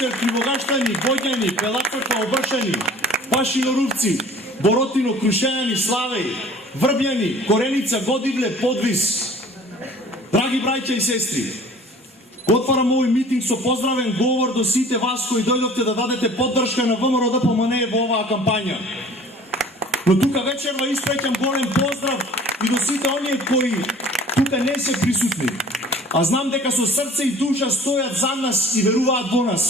вечер, Кривогаштани, Војањани, Пелакота, Обршани, Пашиноровци, Боротино, Крушајани, Славеј, Врбјани, Кореница, Годивле, Подвис. Драги браќа и сестри, отварам овој митинг со поздравен говор до сите вас кои дојдовте да дадете поддршка на ВМРО ДПМНЕ во оваа кампања. Но тука вечерва испреќам голем поздрав и до сите оние кои тука не се присутни. А знам дека со срце и душа стојат за нас и веруваат во нас.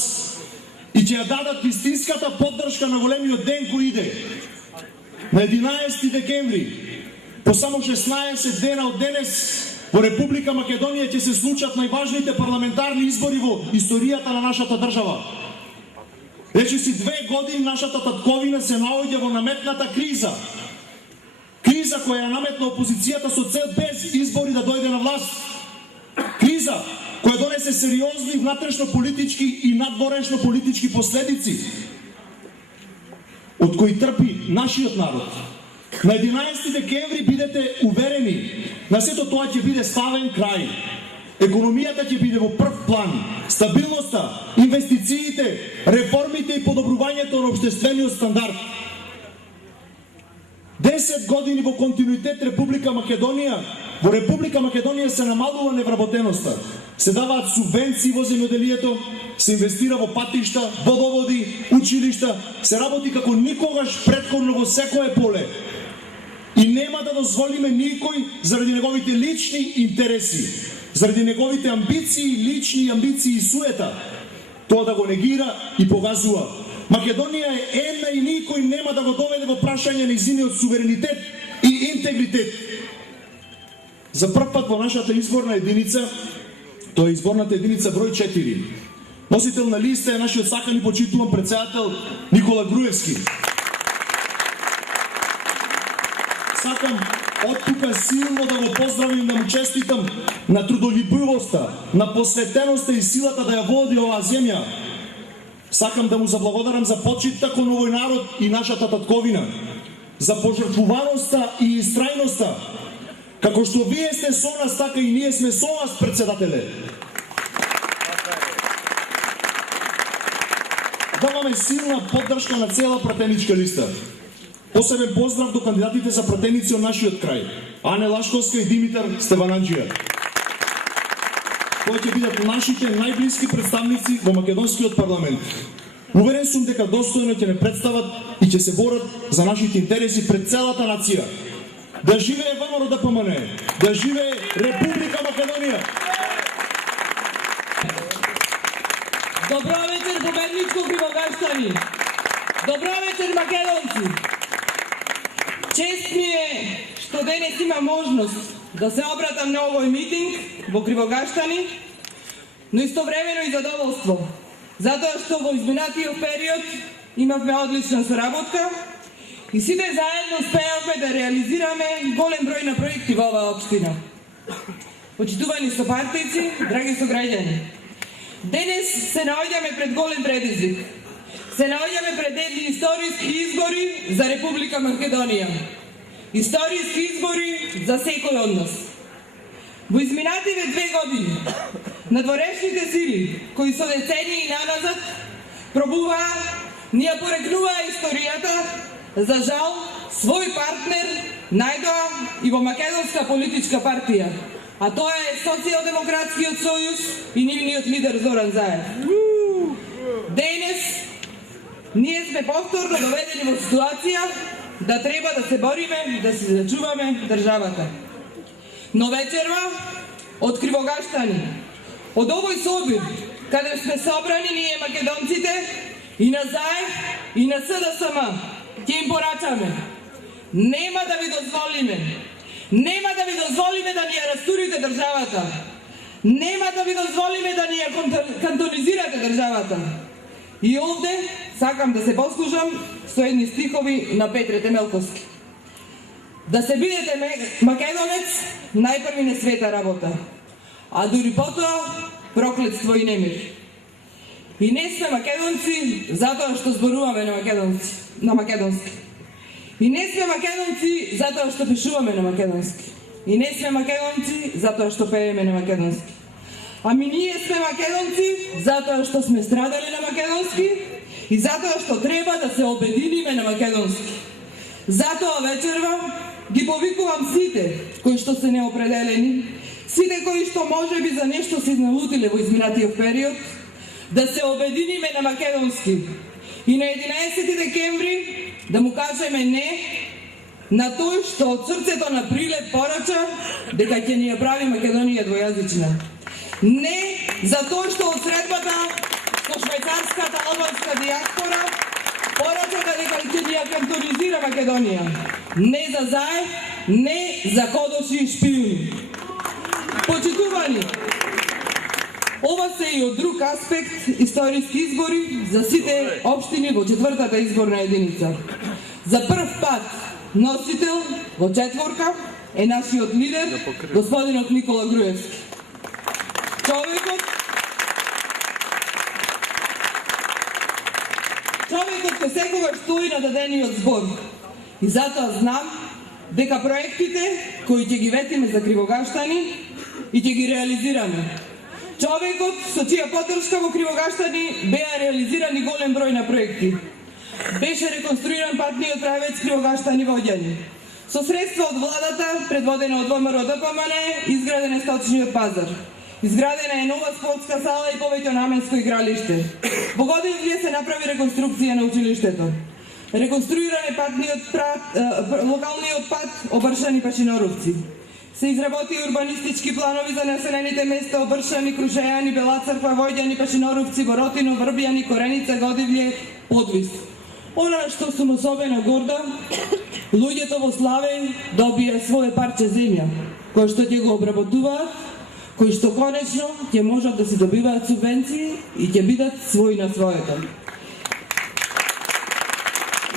И ќе ја дадат вистинската поддршка на големиот ден кој иде. На 11 декември, по само 16 дена од денес, во Република Македонија ќе се случат најважните парламентарни избори во историјата на нашата држава. Речиси 2 години нашата татковина се наоѓа во наметната криза. Криза која ја наметна опозицијата со цел без избори да дојде на власт. Криза која донесе сериозни внатрешно-политички и надворешно-политички последици, од кои трпи нашиот народ. На 11 декември бидете уверени, на сето тоа ќе биде ставен крај. Економијата ќе биде во прв план. Стабилноста, инвестициите, реформите и подобрувањето на општествениот стандард. 10 години во континуитет Република Македонија, во Република Македонија се намалува невработеноста. Се даваат субвенции во земјоделието, се инвестира во патишта, водоводи, училишта, се работи како никогаш претходно во секое поле. И нема да дозволиме никој заради неговите лични интереси, заради неговите амбиции, лични амбиции и суета, тоа да го негира и погазува. Македонија е една и никој нема да го доведе во прашање нејзиниот суверенитет и интегритет. За прв пат во нашата изборна единица, тоа е изборната единица број 4. Носител на листа е нашиот сакан и почитуван претседател Никола Груевски. Сакам од тука силно да го поздравим, да му честитам на трудолюбивоста, на посветеноста и силата да ја води оваа земја. Сакам да му заблагодарам за почитта кон овој народ и нашата татковина, за пожртвуваноста и истрајноста. Како што вие сте со нас, така и ние сме со вас, председателе. Даваме силна поддршка на цела пратеничка листа. Посебен поздрав до кандидатите за пратеници од нашиот крај, Ане Лашковска и Димитар Стевананџија, кои ќе бидат нашите најблиски представници во македонскиот парламент. Уверен сум дека достојно ќе не представат и ќе се борат за нашите интереси пред целата нација. Да живее ВМРО ДПМНЕ, да живее Република Македонија. Добро вечер, победничко Кривогаштани. Добро вечер, македонци. Чест ми е што денес има можност да се обратам на овој митинг во Кривогаштани, но истовремено и задоволство, затоа што во изминатиот период имавме одлична соработка и сите заедно успеавме да реализираме голем број на проекти во оваа општина. Почитувани сопартици, драги сограѓани, денес се наоѓаме пред голем предизвик. Се наоѓаме пред едни историски избори за Република Македонија. Историски избори за секој од нас. Во изминативе 2 години, надворешните сили, кои со децении наназад пробуваа, ни ја порекнуваа историјата, за жал, свој партнер најдоа и во македонска политичка партија, а тоа е Социјалдемократскиот сојуз и нивниот лидер Зоран Заев. Денес ние сме повторно доведени во ситуација да треба да се бориме, да се зачуваме државата. Но вечерва, од Кривогаштани, од овој собир, каде сме собрани ние македонците, и на Заев, и на СДСМ, ќе им порачаме. Нема да ви дозволиме. Нема да ви дозволиме да ни ја растурите државата. Нема да ви дозволиме да ни ја кантонизирате државата. И овде сакам да се послужам со едни стихови на Петре Темелковски. Да се бидете македонец, најпрви не света работа, а дури потоа проклетство и немир. И не сме македонци затоа што зборуваме на македонски. И не сме македонци затоа што пишуваме на македонски. И не сме македонци затоа што пееме на македонски. Ами ние сме македонци затоа што сме страдали на македонски и затоа што треба да се обединиме на македонски. Затоа вечерва ги повикувам сите кои што се неопределени, сите кои што може би за нешто се изналутиле во изминатиот период, да се обединиме на македонски и на 11 декември да му кажеме не на тој што од срцето на Прилеп порача дека ќе ни ја прави Македонија двојазична. Не за тоа што од средбата со швајцарската албанска диаспора порача дека ќе ни ја кантонизира Македонија. Не за заев, не за кодоши и шпиуни. Почитувани, ова се и од друг аспект историски избори за сите општини во четвртата изборна единица. За прв пат носител во четворка е нашиот лидер, господинот Никола Груевски. Човекот кој секогаш стои на дадениот збор. И затоа знам дека проектите кои ќе ги ветиме за Кривогаштани и ќе ги реализираме. Човекот со чија поддршка во Кривогаштани беа реализирани голем број на проекти. Беше реконструиран патниот правец Кривогаштани-Воѓани. Со средства од владата, предводена од ВМРО ДПМН, изграден е сточниот пазар. Изградена е нова спортска сала и повеќе наменско игралиште. Во Годивле се направи реконструкција на училиштето. Реконструиран е локалниот пат Обршани-Пашиноровци. Се изработи урбанистички планови за населените места Обршани, Крушејани, Бела Црква, Војдјани, Пашиноровци, Воротино, Врбјани, Кореница, Годивле, Подвис. Она што сум особено горда, луѓето во Славеј добија свое парче земја, кој што ќе го обработуваат, кои што конечно ќе можат да се добиваат субвенции и ќе бидат своји на своето.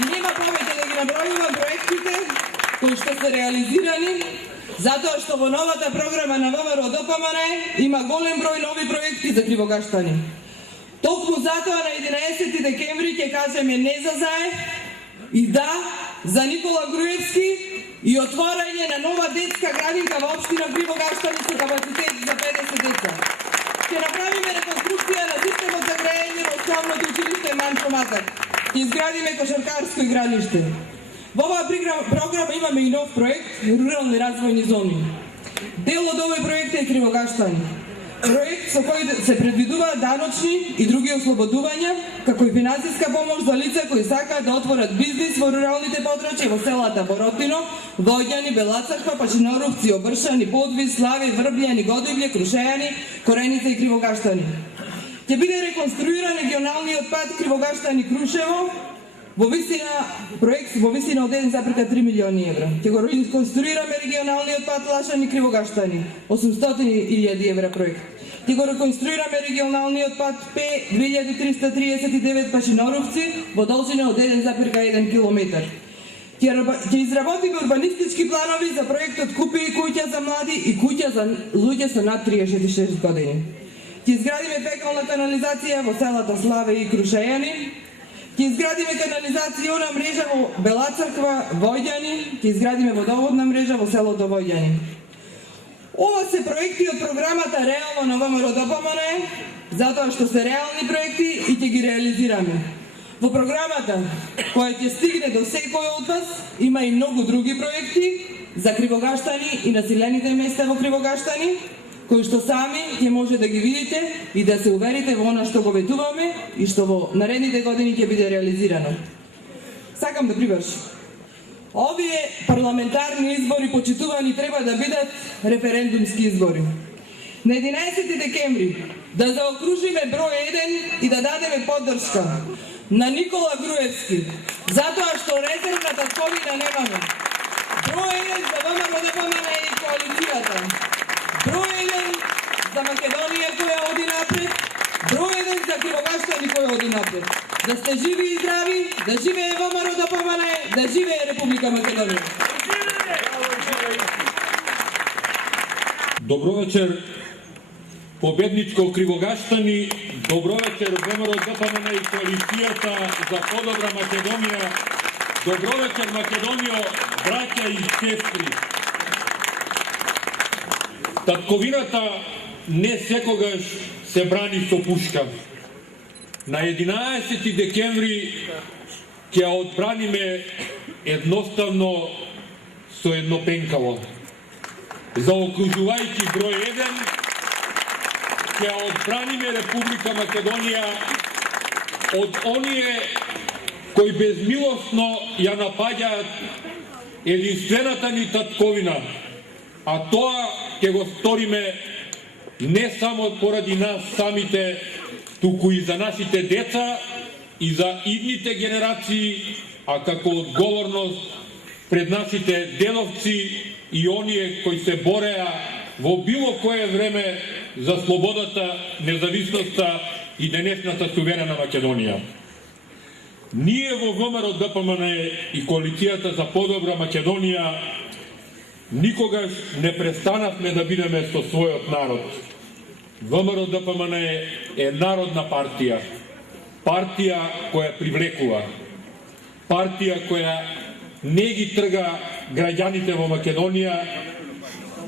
И нема повеќе да ги набројувам проектите кои што се реализирани, затоа што во новата програма на ВМРО ДПМН има голем број нови проекти за Кривогаштани. Токму затоа на 11 декември ќе кажеме не за заев и да за Никола Груевски и отворање на нова детска градинка во општина Кривогаштани со капацитет за 50 деца. Ќе направиме реконструкција на системот за грејење во основното училиште Манчо Матак. Ќе изградиме кошаркарско игралиште. Во оваа програма имаме и нов проект рурални развојни зони. Дел од овој проект е Кривогаштани. Проект со кој се предвидуваат даночни и други ослободувања, како и финансиска помош за лица кои сакаат да отворат бизнис во руралните подрачја во селата Воротино, Војдјани, Бела Црква, Пашиноровци, Обршани, Подвис, Славе, Врбјани, Годивле, Крушејани, Кореница и Кривогаштани. Ќе биде реконструиран регионалниот пат Кривогаштани-Крушево во висина проект во висина од 1,3 милиони евра. Ќе го реконструираме регионалниот пат Лашани-Кривогаштани, 800.000 евра проект. Ќе го реконструираме регионалниот пат П-2339 Пашиноровци во должина од 1,1 километар. Ќе изработиме урбанистички планови за проектот Купи куќа за млади и куќа за луѓе со над 36 години. Ќе изградиме фекална канализација во селата Славе и Крушејани. Ќе изградиме канализациона мрежа во Бела Црква, Војдјани, ќе изградиме водоводна мрежа во селото Војдјани. Ова се проекти од програмата Реално на ВМРО ДПМН, затоа што се реални проекти и ќе ги реализираме. Во програмата, која ќе стигне до секој од вас, има и многу други проекти за Кривогаштани и населените места во Кривогаштани, кои што сами ќе може да ги видите и да се уверите во она што го ветуваме и што во наредните години ќе биде реализирано. Сакам да привршам. Овие парламентарни избори, почитувани, треба да бидат референдумски избори. На 11 декември да заокружиме број 1 и да дадеме поддршка на Никола Груевски, затоа што резервната ковина немаме. Број 1 за ВМРО ДПМН и коалицијата. Број 1 за Македонија која оди напред, број 1 за Кривогаштани која оди напред. Да сте живи и здрави, да живее ВМРО ДПМН, да живее Република Македонија. Добро вечер, победничко Кривогаштани, добро вечер ВМРО ДПМН и коалицијата за подобра Македонија, добро вечер Македонијо, браќа и сестри. Татковината не секогаш се брани со пушка. На 11 декември ќе ја одбраниме едноставно со едно пенкало. Заокружувајќи број 1, ќе ја одбраниме Република Македонија од оние кои безмилостно ја напаѓаат единствената ни татковина, а тоа ќе го сториме не само поради нас самите, туку и за нашите деца и за идните генерации, а како одговорност пред нашите дедовци и оние кои се бореа во било кое време за слободата, независноста и денешната суверена Македонија. Ние во ВМРО ДПМН и Коалицијата за подобра Македонија никогаш не престанавме да бидеме со својот народ. ВМРО ДПМН е народна партија, партија која привлекува, партија која не ги трга граѓаните во Македонија,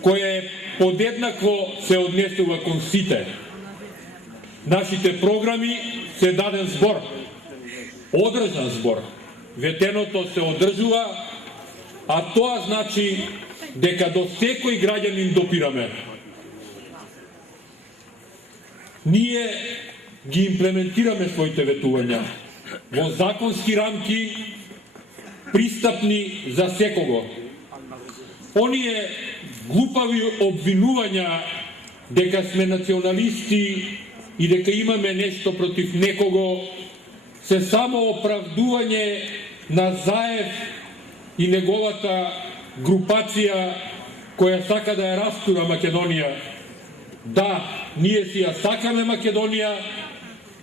која е подеднакво се однесува кон сите. Нашите програми се даден збор, одржан збор. Ветеното се одржува, а тоа значи дека до секој граѓанин допираме. Ние ги имплементираме своите ветувања во законски рамки, пристапни за секого. Оние глупави обвинувања дека сме националисти и дека имаме нешто против некого се само оправдување на Заев и неговата групација која сака да ја растура Македонија. Да, ние си ја сакаме Македонија,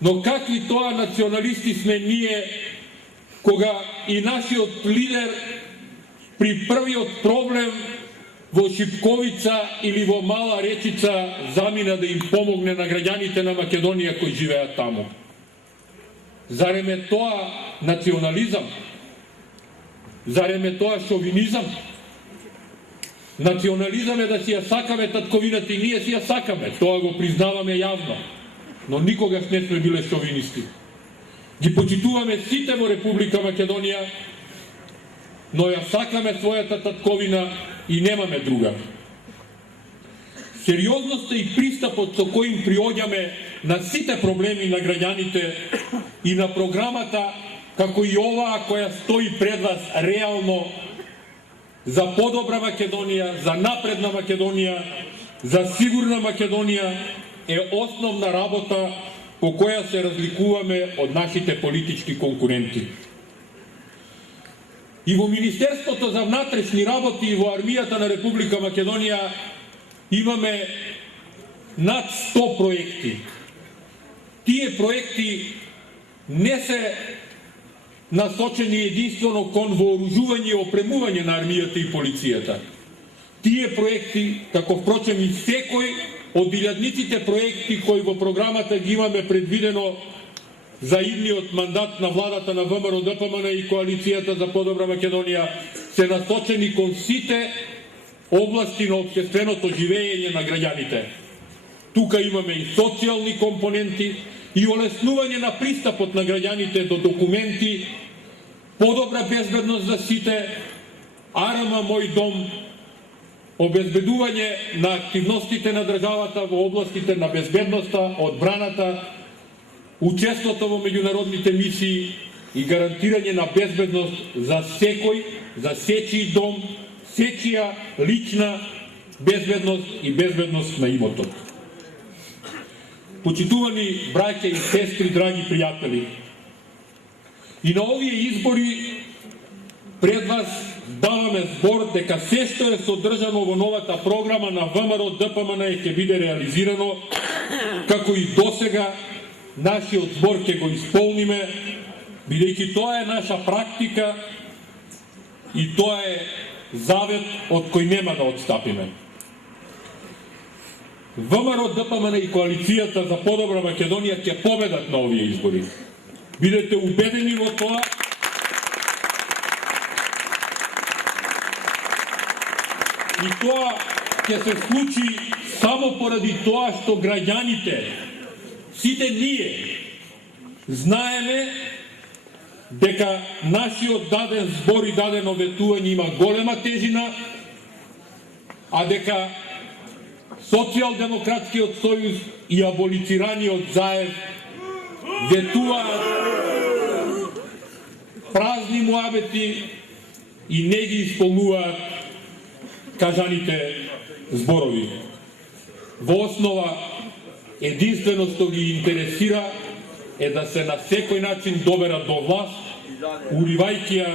но какви тоа националисти сме ние кога и нашиот лидер при првиот проблем во Шипковица или во Мала Речица замина да им помогне на граѓаните на Македонија кои живеат таму. Зарем е тоа национализам? Зарем е тоа шовинизам? Национализам е да си ја сакаме татковината и ние си ја сакаме, тоа го признаваме јавно, но никогаш не сме биле шовинисти. Ги почитуваме сите во Република Македонија, но ја сакаме својата татковина и немаме друга. Сериозноста и пристапот со коим приоѓаме на сите проблеми на граѓаните и на програмата, како и оваа која стои пред вас реално за подобра Македонија, за напредна Македонија, за сигурна Македонија, е основна работа по која се разликуваме од нашите политички конкуренти. И во Министерството за внатрешни работи и во армијата на Република Македонија имаме над 100 проекти. Тие проекти не се насочени единствено кон вооружување и опремување на армијата и полицијата. Тие проекти, како впрочем и секој од илјадниците проекти кои во програмата ги имаме предвидено за идниот мандат на владата на ВМРО ДПМН и Коалицијата за подобра Македонија, се насочени кон сите области на општественото живење на граѓаните. Тука имаме и социјални компоненти, и олеснување на пристапот на граѓаните до документи, подобра безбедност за сите, Арама мој дом, обезбедување на активностите на државата во областите на безбедноста, одбраната, учеството во меѓународните мисии и гарантирање на безбедност за секој, за сечиј дом, сечија лична безбедност и безбедност на имотот. Почитувани браќа и сестри, драги пријатели, и на овие избори пред вас даваме збор дека се што е содржано во новата програма на ВМРО ДПМН ќе биде реализирано, како и досега нашиот збор ќе го исполниме, бидејќи тоа е наша практика и тоа е завет од кој нема да отстапиме. ВМРО ДПМН и Коалицијата за подобра Македонија ќе победат на овие избори. Бидете убедени во тоа. И тоа ќе се случи само поради тоа што граѓаните, сите ние, знаеме дека нашиот даден збор и дадено ветување има голема тежина, а дека Социјалдемократскиот сојуз и аболицираниот Заев ветуваат празни муабети и не ги исполнуваат кажаните зборови. Во основа, единствено што ги интересира е да се на секој начин доберат до власт, уривајќи ја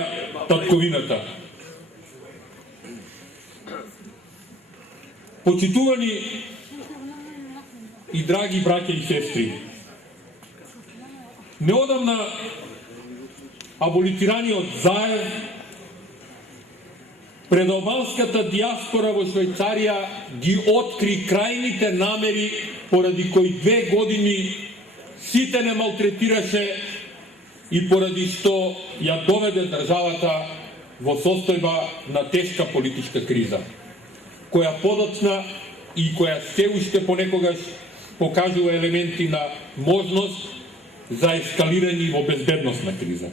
татковината. Почитувани и драги браќа и сестри, неодамна аболицираниот Заев пред албанската диаспора во Швајцарија ги откри крајните намери поради кои 2 години сите не малтретираше и поради што ја доведе државата во состојба на тешка политичка криза, која подоцна и која се уште понекогаш покажува елементи на можност за ескалирање во безбедносна криза.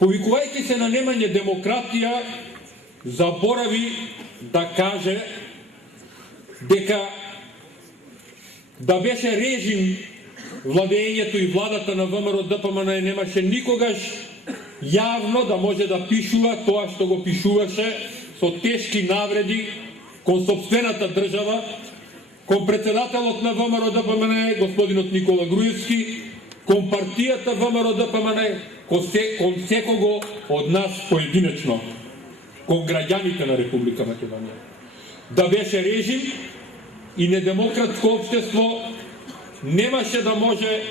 Повикувајќи се на Немање демократија, заборави да каже дека да беше режим владењето и владата на ВМРО ДПМН немаше никогаш јавно да може да пишува тоа што го пишуваше со тешки навреди кон собствената држава, кон председателот на ВМРО ДПМН господинот Никола Груевски, кон партијата ВМРО ДПМН, кон секого од нас поединечно, кон граѓаните на Република Македонија. Да беше режим и недемократско општество, немаше да може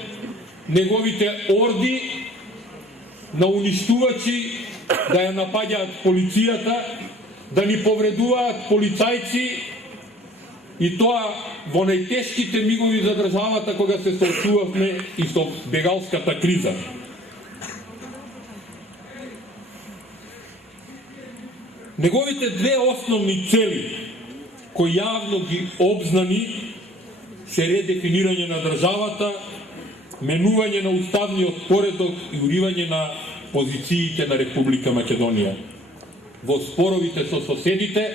неговите орди на уништувачи да ја напаѓаат полицијата, да ни повредуваат полицајци, и тоа во најтешките мигови за државата кога се соочувавме и со бегалската криза. Неговите 2 основни цели, кои јавно ги обзнани, се редефинирање на државата, менување на уставниот поредок и уривање на позициите на Република Македонија во споровите со соседите,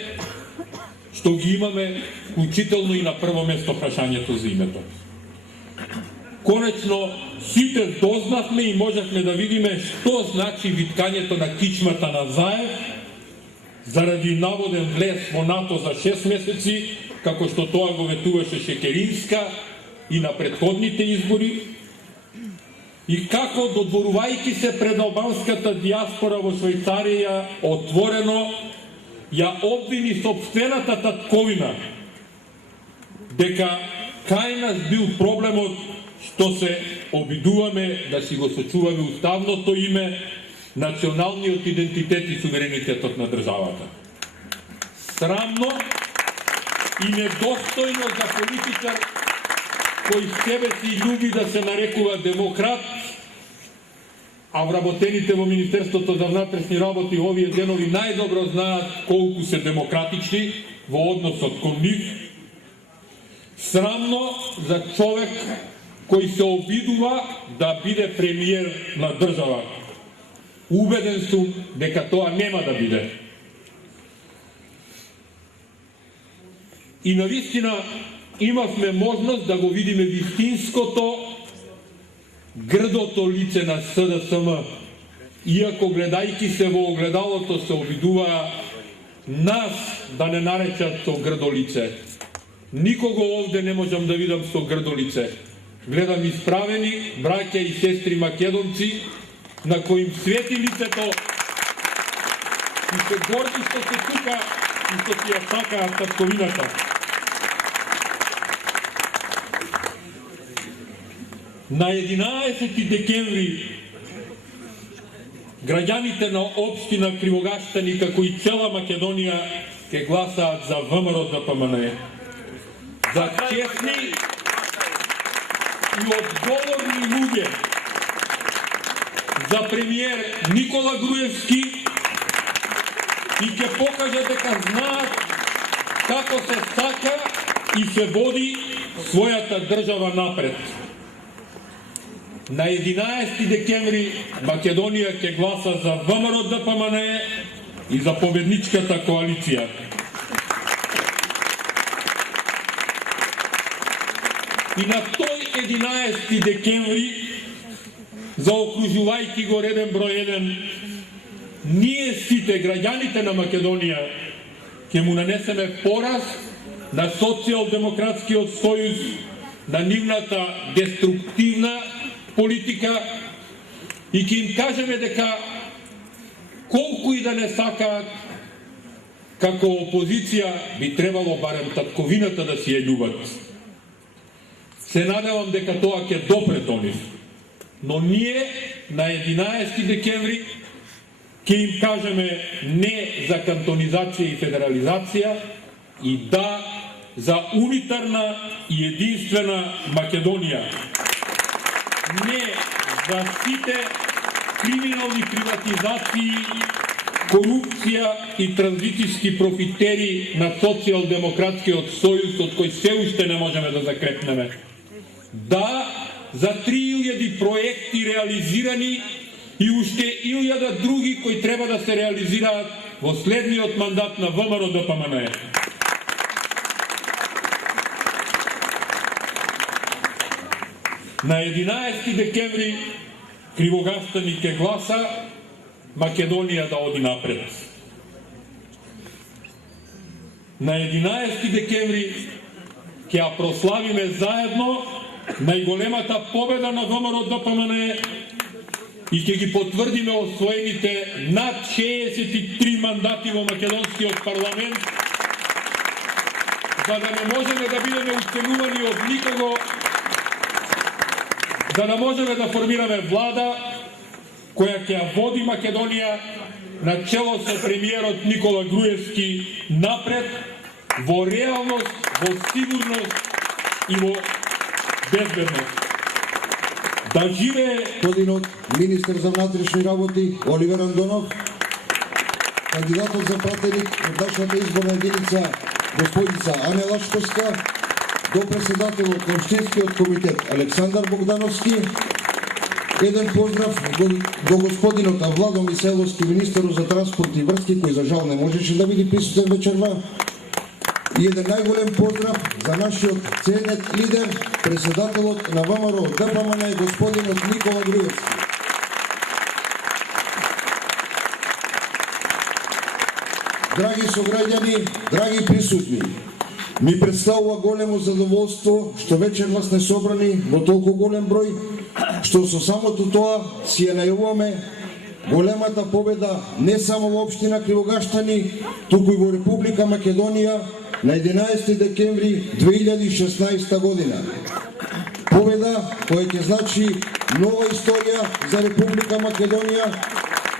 што ги имаме, вклучително и на прво место прашањето за името. Конечно, сите дознавме и можехме да видиме што значи виткањето на кичмата на Заев заради наводен влез во НАТО за 6 месеци, како што тоа го ветуваше Шекеринска и на претходните избори, и како, додворувајќи се пред албанската диаспора во Швајцарија, отворено ја обвини собствената татковина дека кај нас бил проблемот што се обидуваме да си го сочуваме уставното име, националниот идентитет и суверенитетот на државата. Срамно и недостојно за политичар кој себе си љуби да се нарекува демократ, а вработените во Министерството за внатрешни работи овие денови најдобро знаат колку се демократични во односот кон нив. Срамно за човек кој се обидува да биде премиер на држава. Убеден сум дека тоа нема да биде. И навистина имавме можност да го видиме вистинското, грдото лице на СДСМ, иако гледајќи се во огледалото се обидуваа нас да не наречат со грдо лице. Никого овде не можам да видам со грдо лице. Гледам исправени браќа и сестри македонци на кои им свети лицето и се горди што се тука и што си ја сакаат татковината. На 11 декември граѓаните на општина Кривогащани, како и цела Македонија, ќе гласаат за ВМРО ДПМН. За честни и одговорни луѓе, за премиер Никола Груевски, и ќе покаже дека знаат како се сака и се води својата држава напред. На 11 декември Македонија ќе гласа за ВМРО ДПМНЕ и за победничката коалиција. И на тој 11 декември, заокружувајќи го реден број 1, ние сите граѓаните на Македонија ќе му нанесеме пораз на Социјалдемократскиот сојуз, на нивната деструктивна политика и ќе им кажеме дека колку и да не сакаат, како опозиција би требало барем татковината да си ја љубат. Се надевам дека тоа ќе допре до нив. Но ние на 11 декември ќе им кажеме не за кантонизација и федерализација и да за унитарна и единствена Македонија. Не за сите криминални приватизации, корупција и транзитиски профитери на Социјалдемократскиот сојуз, од кој се уште не можеме да закрепнеме. Да, за 3000 проекти реализирани и уште 1000 други кои треба да се реализираат во следниот мандат на ВМРО ДПМНЕ. На 11 декември Кривогастани ќе гласа Македонија да оди напред. На 11 декември ќе ја прославиме заедно најголемата победа на ВМРО ДПМНЕ и ќе ги потврдиме освоените над 63 мандати во македонскиот парламент, за да не можеме да бидеме уценувани од никого, за да можеме да формираме влада која ќе ја води Македонија на чело со премиерот Никола Груевски напред во реалност, во сигурност и во безбедност. Да живее Господинот министер за внатрешни работи Оливер Андонов, кандидатот за пратеник од нашата изборна единица господица Ане Лашковска, до председателот на Општинскиот комитет Александар Богдановски, еден поздрав до господинот Владо Миселовски, министерот за транспорт и врски, кој за жал не можеше да биде присутен вечерва, и еден најголем поздрав за нашиот ценет лидер, председателот на ВМРО ДПМНЕ, господинот Никола Груевски. Драги сограѓани, драги присутни, ми представува големо задоволство што вечерва сте собрани во толку голем број, што со самото тоа си ја најавуваме големата победа не само во општина Кривогаштани, туку и во Република Македонија на 11 декември 2016 година. Победа која ќе значи нова историја за Република Македонија,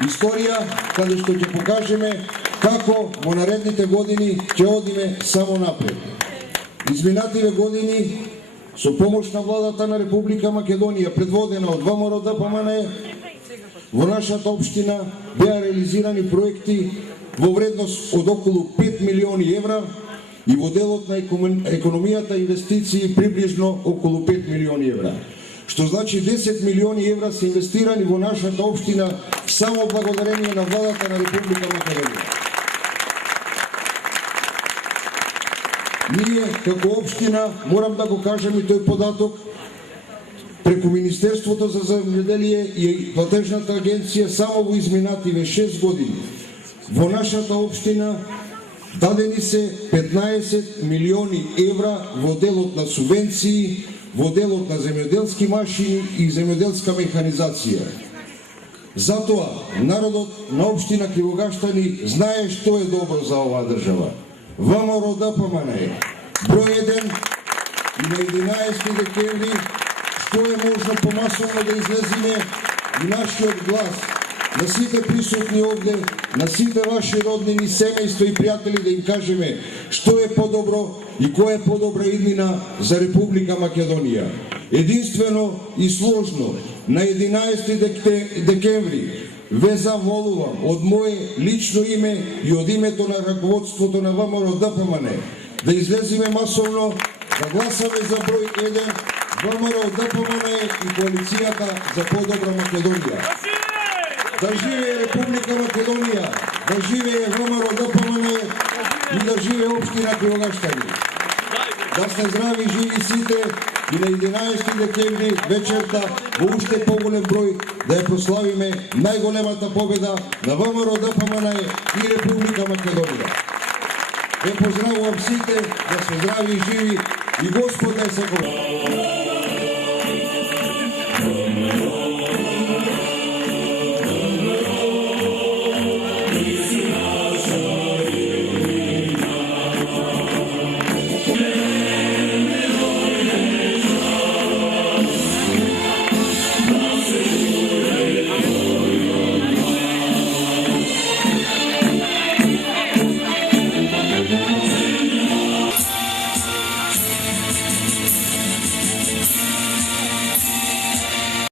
историја каде што ќе покажеме како во наредните години ќе одиме само напред. Изминативе години, со помош на владата на Република Македонија, предводена од ВМРО ДПМНЕ, во нашата општина беа реализирани проекти во вредност од околу 5 милиони евра и во делот на економијата инвестиции приближно околу 5 милиони евра. Што значи 10 милиони евра се инвестирани во нашата општина само благодарение на владата на Република Македонија. Ние, како општина, морам да го кажем и тој податок, преку Министерството за земјоделие и платежната агенција само во изминативе 6 години во нашата општина дадени се 15 милиони евра во делот на субвенции, во делот на земјоделски машини и земјоделска механизација. Затоа народот на општина Кривогаштани знае што е добро за оваа држава. ВМРО ДПМНЕ број 1 и на 11 декември што е можно помасовно да излезиме и нашиот глас на сите присутни овде, на сите ваши роднини, семејство и пријатели да им кажеме што е подобро и која е подобра иднина за Република Македонија. Единствено и сложно на 11 декември ве заволувам од мое лично име и од името на раководството на ВМРО ДПМН да излеземе масовно, да гласаме за број 1 ВМРО ДПМН и коалицијата за подобра Македонија. Да живее Република Македонија, да живее ВМРО ДПМН и да живее општина Привогаштани. Да сте здрави и живи сите и на 11 декември вечерта во уште поголем број да ја прославиме најголемата победа на ВМРО ДПМН и Република Македонија. Ве поздравувам сите, да сте здрави и живи и Господ да е секој.